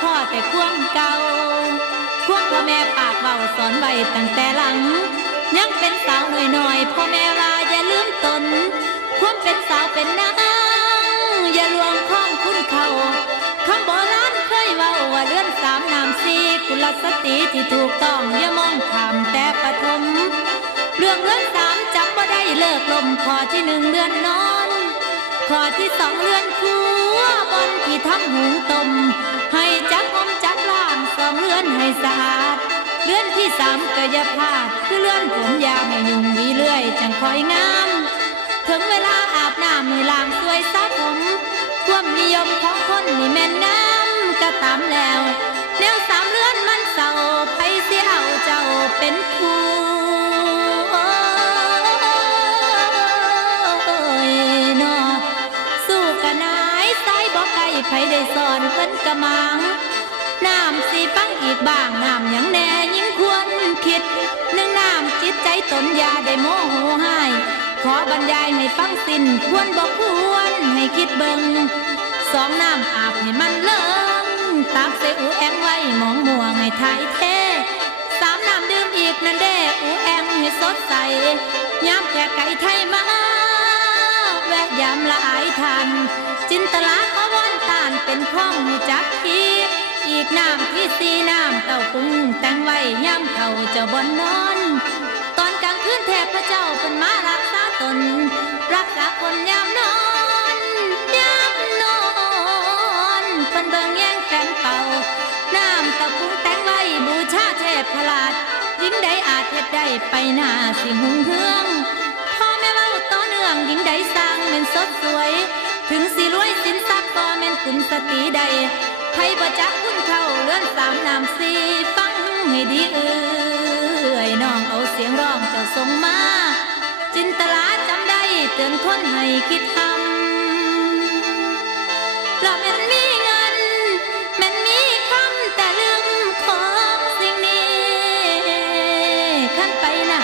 พ่อแต่ความเก่าความพ่อแม่ปากเบาสอนไว้ตั้งแต่หลังยังเป็นสาวหน่อยๆพ่อแม่ว่าอย่าลืมตนความเป็นสาวเป็นนางอย่าลวงข้องคุณเขาคำโบราณเคยเว้าว่าเลื่อนสามนามสี่กุลสตรีที่ถูกต้องอย่ามองข้ามแต่ปฐมเรื่องเลื่อนสามจำบ่ได้เลิกลมข้อที่หนึ่งเลื่อนนอนข้อที่สองเลื่อนครัวบนที่ทำหุงต้มให้จักอมจักล่างสองเลื่อนให้สะอาดเลื่อนที่สามก็อย่าพลาดคือเลื่อนผมยาวให้ยุ่งวีเลื่อยจังคอยงามถึงเวลาอาบน้ำมือล้างสวยสระผมความนิยมของคนนี่แม่นงามก็ตามแล้วแนวสามเลื่อนมันเศร้าไปเสียเอาเจ้าเป็นคู่สู้กันนายสายบอกไก่ไผได้สอนเพิ่นกะมังน้ำสีฟังอีกบ้างน้ำอย่างแน่ยิ่งควรคิดหนึ่งน้ำจิตใจตนยาได้โมโหให้ขอบรรยายให้ฟังสิ้นควรบอกควรให้คิดเบิ่งสองน้ำอาบให้มันเลิงตากใส่อูแองไว้มองม่วงให้ทายเทสามน้ำดื่มอีกนั่นเด้อูแองให้สดใสย้ำแก่ไก่ไทยมาแวะยามละอายทันจินตลาขอวอนตานเป็นข้องหูจักทีอีกน้ำที่สีน้ำเต้าปุ้งแต่งไว้ย่ำเขาเจ้าบนนอนตอนกลางคืนเทพเจ้าเป็นมารักษาตนรักษาคนยามนอนยามนอนเป็นเบิ่งแย่งแฟนเป่าน้ำเต้าปุ้งแต่งไว้บูชาเทพพลาดยิ่งใดอาจเฮ็ดได้ไปหน้าสิหุ่งเฮืองพ่อแม่เว้าต่อเนื่องยิ่งใดสร้างเป็นสดสวยถึงสิรวยสินทรัพย์ก็แม่นคุณสติใดไผบ่จักคุณเข้าเลื่อนสามน้ำสี่ฟังให้ดีน้องเอาเสียงร้องเจ้าส่งมาจินตลาจำได้เตือนคนให้คิดทำเราแม่นมีเงินแม่นมีคำแต่ลืมของสิ่งนี้ขั้นไปหนา